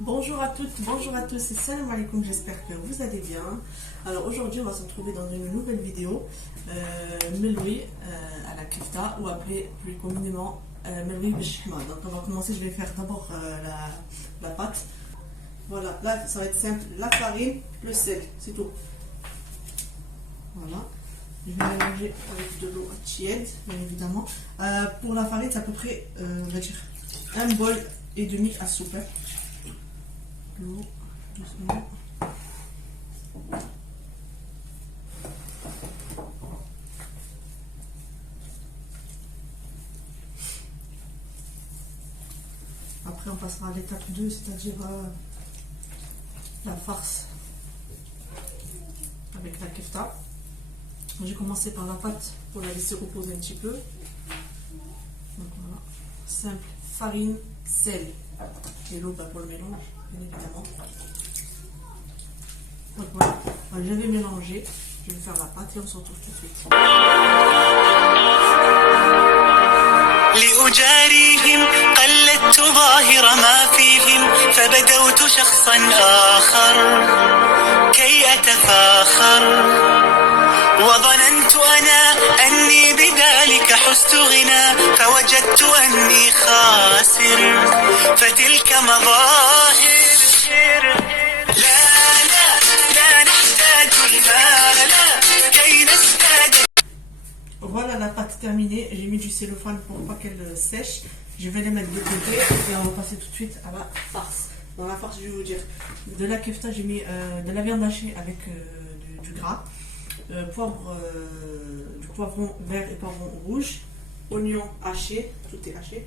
Bonjour à toutes, bonjour à tous et salam alaikum, j'espère que vous allez bien. Alors aujourd'hui on va se retrouver dans une nouvelle vidéo, Meloui à la kefta, ou appelé plus communément Meloui bishma. Donc on va commencer, je vais faire d'abord la pâte. Voilà, là ça va être simple, la farine, le sel, c'est tout. Voilà, je vais mélanger avec de l'eau tiède, bien évidemment. Pour la farine c'est à peu près, on va dire, un bol et demi à soupe. L'eau, doucement. Après on passera à l'étape 2, c'est-à-dire la farce avec la kefta. J'ai commencé par la pâte pour la laisser reposer un petit peu. Donc voilà, simple, farine, sel et l'eau pour le mélange, bien évidemment. Donc voilà, je vais mélanger, je vais faire la pâte et on se retrouve tout de suite. لأجاريهم قلدت ظاهر ما فيهم فبدوت شخصا آخر كي أتفاخر وظننت أنا أني بذلك حزت غنى فوجدت أني خاسر فتلك مظاهر لا نحتاج المال كي نزداد. Voilà la pâte terminée, j'ai mis du cellophane pour pas qu'elle sèche. Je vais les mettre de côté et on va passer tout de suite à la farce. Dans la farce, je vais vous dire, de la kefta, j'ai mis de la viande hachée avec du gras, du poivron vert et poivron rouge, oignon haché, tout est haché,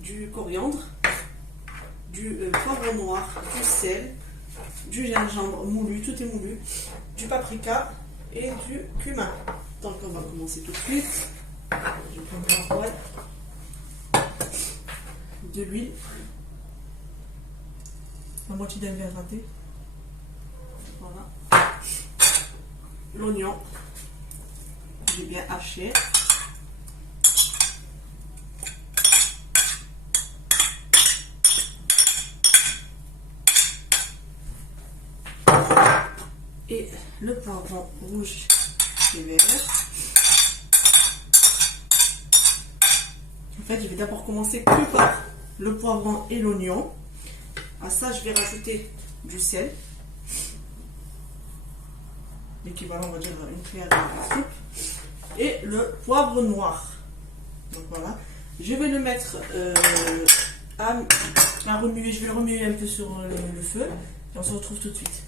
du coriandre, du poivron noir, du sel, du gingembre moulu, tout est moulu, du paprika et du cumin. Donc on va commencer tout de suite. Je prends un poêle, de l'huile, la moitié d'un verre raté. Voilà. L'oignon, il est bien haché. Et le poivron rouge et vert. En fait, je vais d'abord commencer que par le poivron et l'oignon. À ça, je vais rajouter du sel. L'équivalent, on va dire, une cuillère de soupe. Et le poivre noir. Donc voilà. Je vais le mettre à remuer. Je vais le remuer un peu sur le feu. Et on se retrouve tout de suite.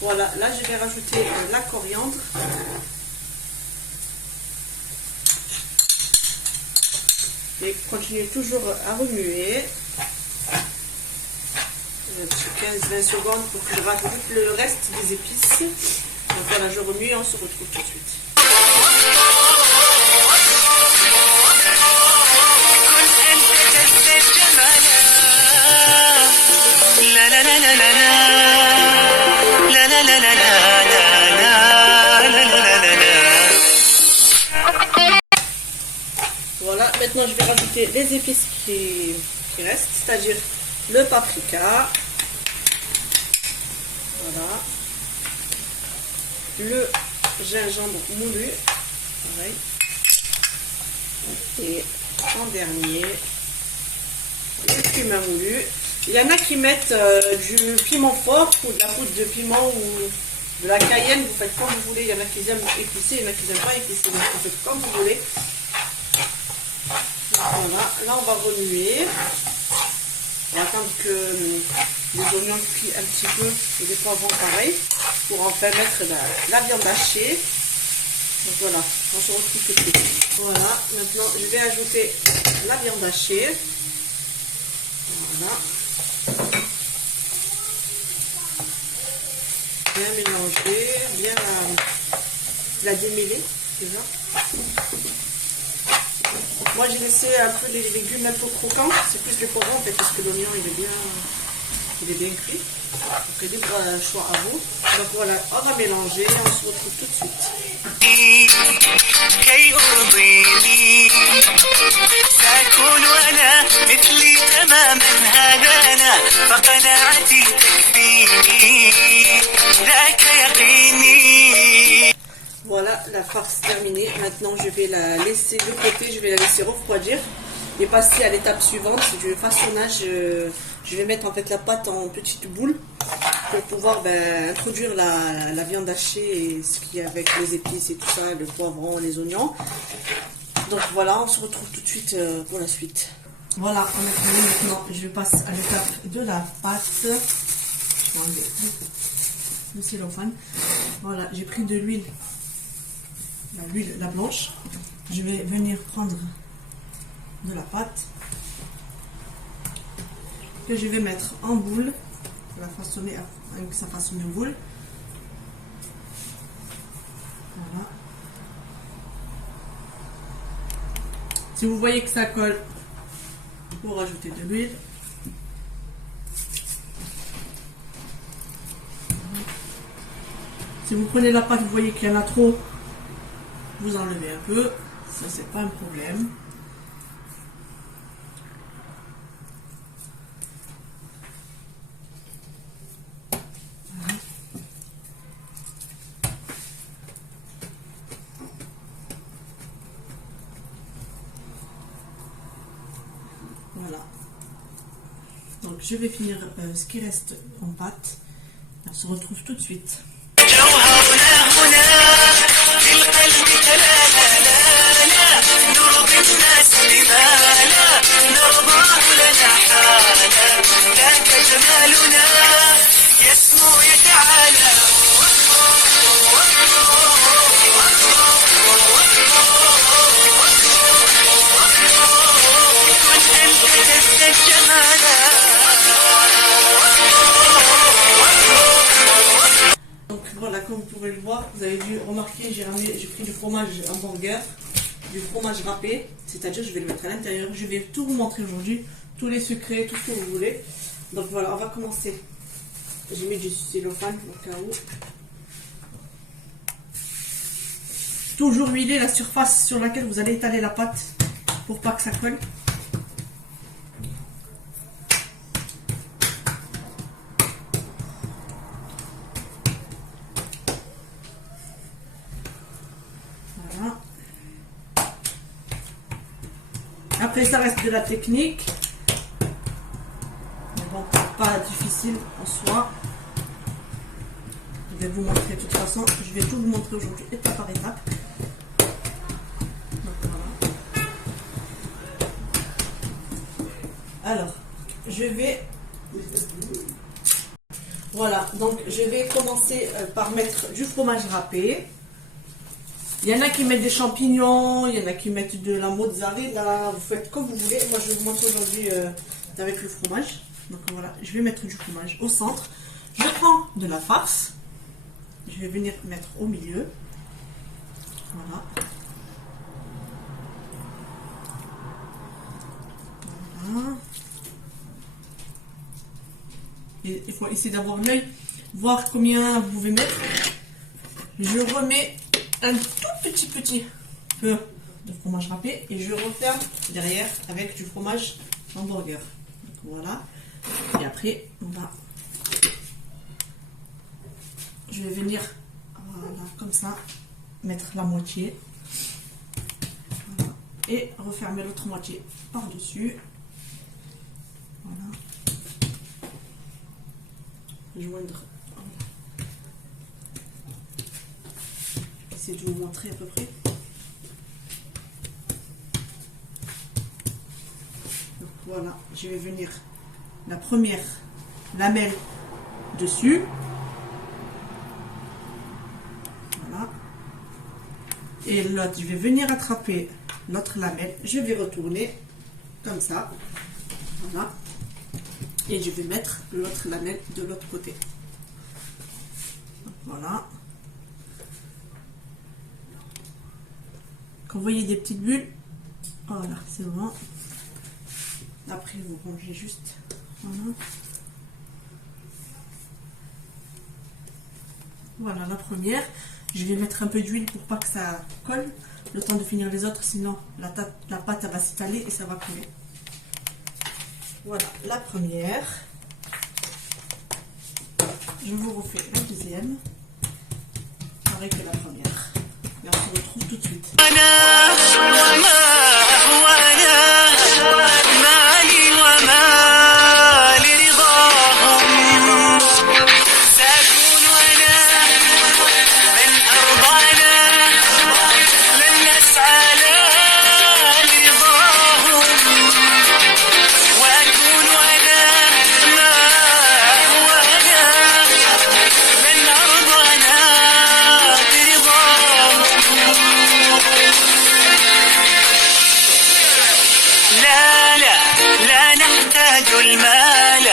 Voilà, là je vais rajouter la coriandre. Et continuer toujours à remuer. 15-20 secondes pour que je rajoute le reste des épices. Donc voilà, je remue et on se retrouve tout de suite. Voilà, maintenant je vais rajouter les épices qui restent, c'est-à-dire le paprika, voilà, le gingembre moulu, pareil, et en dernier, le cumin moulu. Il y en a qui mettent du piment fort ou de la poudre de piment ou de la cayenne, vous faites comme vous voulez. Il y en a qui aiment épicé, il y en a qui n'aiment pas épicé, donc vous faites comme vous voulez. Voilà, là on va remuer. On va attendre que les oignons cuisent un petit peu et les poivrons pareil pour enfin mettre la viande hachée. Donc voilà, on se retrouve tout de suite. Voilà, maintenant je vais ajouter la viande hachée. Voilà. Bien mélanger, bien la démêler déjà. Moi j'ai laissé un peu les légumes un peu croquants, c'est plus les poivrons en fait parce que l'oignon il est qu'il est bien cuit. Donc libre choix à vous. Donc voilà, on va mélanger, on se retrouve tout de suite. كي أرضيني سأكون أنا مثلي تماما هذا أنا فقناعتي تكفيني ذاك يقيني. Voilà, la farce terminée. Maintenant, je vais la laisser de côté, je vais la laisser refroidir et passer à l'étape suivante du façonnage. Je vais mettre en fait la pâte en petites boules pour pouvoir introduire la viande hachée et ce qu'il y a avec les épices et tout ça, le poivron, les oignons. Donc voilà, on se retrouve tout de suite pour la suite. Voilà, on a fini maintenant. Je passe à l'étape de la pâte. Je vais enlever le cellophane. Voilà, j'ai pris de l'huile. L'huile, la blanche. Je vais venir prendre de la pâte que je vais mettre en boule, la façonner avec sa façon de boule. Voilà. Si vous voyez que ça colle, vous rajoutez de l'huile. Si vous prenez la pâte, vous voyez qu'il y en a trop, vous enlevez un peu, ça c'est pas un problème. Voilà. Donc je vais finir ce qui reste en pâte. On se retrouve tout de suite. Donc voilà, comme vous pouvez le voir, vous avez dû remarquer, j'ai pris du fromage hamburger, du fromage râpé, c'est-à-dire je vais le mettre à l'intérieur. Je vais tout vous montrer aujourd'hui, tous les secrets, tout ce que vous voulez. Donc voilà, on va commencer. J'ai mis du cellophane au cas où. Toujours huiler la surface sur laquelle vous allez étaler la pâte pour pas que ça colle. Voilà. Après ça reste de la technique. Mais bon, pas difficile en soi. Je vais vous montrer de toute façon. Je vais tout vous montrer aujourd'hui étape par étape. Alors, je vais... Voilà, donc je vais commencer par mettre du fromage râpé. Il y en a qui mettent des champignons, il y en a qui mettent de la mozzarella, vous faites comme vous voulez. Moi, je vais vous montrer aujourd'hui avec le fromage. Donc voilà, je vais mettre du fromage au centre. Je prends de la farce. Je vais venir mettre au milieu. Voilà. Voilà. Et il faut essayer d'avoir l'œil, voir combien vous pouvez mettre. Je remets un tout petit peu de fromage râpé et je referme derrière avec du fromage hamburger. Donc voilà. Et après, je vais venir voilà, comme ça, mettre la moitié. Voilà. Et refermer l'autre moitié par-dessus. Voilà. Joindre. J'essaie de vous montrer à peu près. Donc voilà, je vais venir la première lamelle dessus. Voilà. Et l'autre, je vais venir attraper l'autre lamelle. Je vais retourner comme ça. Voilà. Et je vais mettre l'autre lamelle de l'autre côté. Voilà. Quand vous voyez des petites bulles, voilà, c'est bon. Après, vous rangez juste. Voilà. Voilà la première. Je vais mettre un peu d'huile pour pas que ça colle. Le temps de finir les autres, sinon la pâte elle va s'étaler et ça va coller. Voilà la première. Je vous refais la deuxième. Pareil que la première. Et on se retrouve tout de suite. المال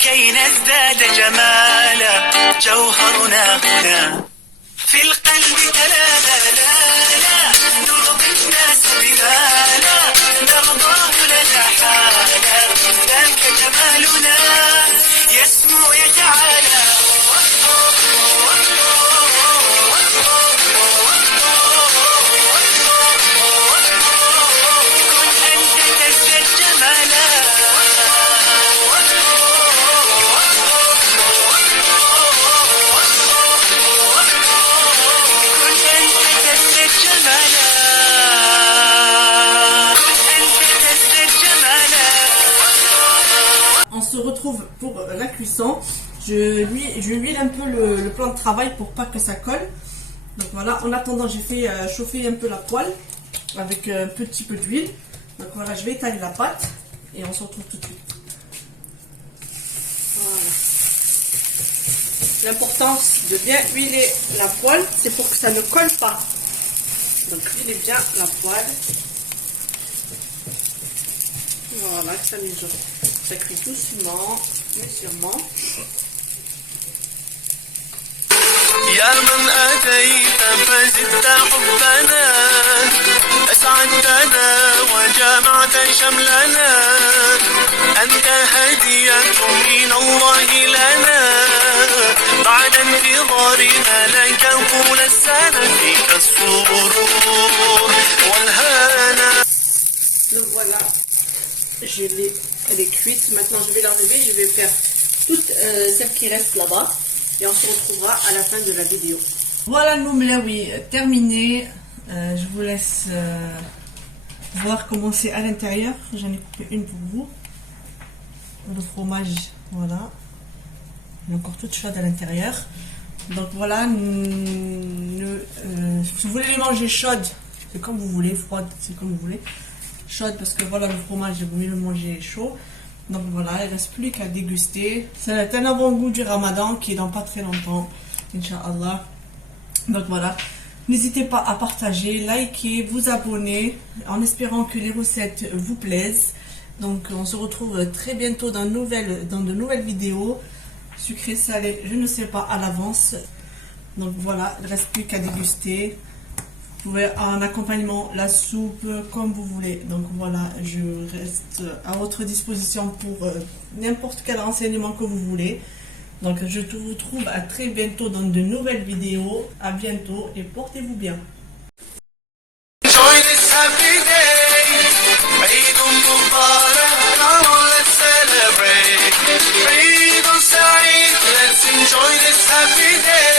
كي نزداد جمالا جوهرنا هنا في القلب كلاما لا نرضي الناس بما لا نرضاه لنا حالا ذاك جمالنا يسمو يتعالى On se retrouve pour la cuisson. Je huile un peu le plan de travail pour pas que ça colle. Donc voilà, en attendant, j'ai fait chauffer un peu la poêle avec un petit peu d'huile. Donc voilà, je vais étaler la pâte et on se retrouve tout de suite. Voilà. L'importance de bien huiler la poêle, c'est pour que ça ne colle pas. Donc huilez bien la poêle. Voilà, que ça cuit doucement, mais sûrement. يا من أتيت فزدت حبنا أسعدتنا وجمعت شملنا أنت هدية من الله لنا بعد انتظارنا لك طول السنة فيك السرور والهنا. Le voilà, elle est cuite. Maintenant je vais l'enlever, je vais faire toutes celles qui restent là-bas. Et on se retrouvera à la fin de la vidéo. Voilà nous mlaoui terminé. Je vous laisse voir comment c'est à l'intérieur. J'en ai coupé une pour vous. Le fromage, voilà. Il est encore toute chaude à l'intérieur. Donc voilà, si vous voulez les manger chaudes, c'est comme vous voulez, froide, c'est comme vous voulez. Chaude parce que voilà, le fromage, vous mieux le manger chaud. Donc voilà, il ne reste plus qu'à déguster. C'est un avant-goût du Ramadan qui est dans pas très longtemps, Inch'Allah. Donc voilà, n'hésitez pas à partager, liker, vous abonner, en espérant que les recettes vous plaisent. Donc on se retrouve très bientôt dans de nouvelles vidéos. Sucré, salé, je ne sais pas à l'avance. Donc voilà, il ne reste plus qu'à déguster. Vous pouvez en accompagnement la soupe comme vous voulez. Donc voilà, je reste à votre disposition pour n'importe quel renseignement que vous voulez. Donc je vous trouve à très bientôt dans de nouvelles vidéos. À bientôt et portez-vous bien. Enjoy this happy day.